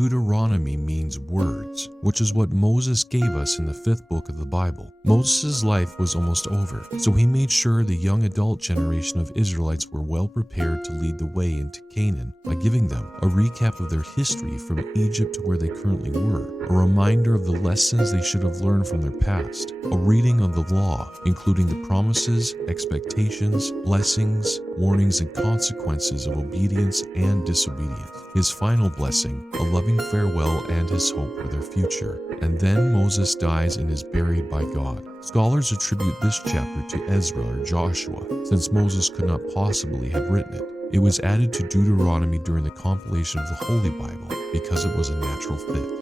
Deuteronomy means words, which is what Moses gave us in the 5th book of the Bible. Moses' life was almost over, so he made sure the young adult generation of Israelites were well prepared to lead the way into Canaan by giving them a recap of their history from Egypt to where they currently were, a reminder of the lessons they should have learned from their past, a reading of the law, including the promises, expectations, blessings, warnings, and consequences of obedience and disobedience. His final blessing, a loving farewell and his hope for their future. And then Moses dies and is buried by God. Scholars attribute this chapter to Ezra or Joshua, since Moses could not possibly have written it. It was added to Deuteronomy during the compilation of the Holy Bible because it was a natural fit.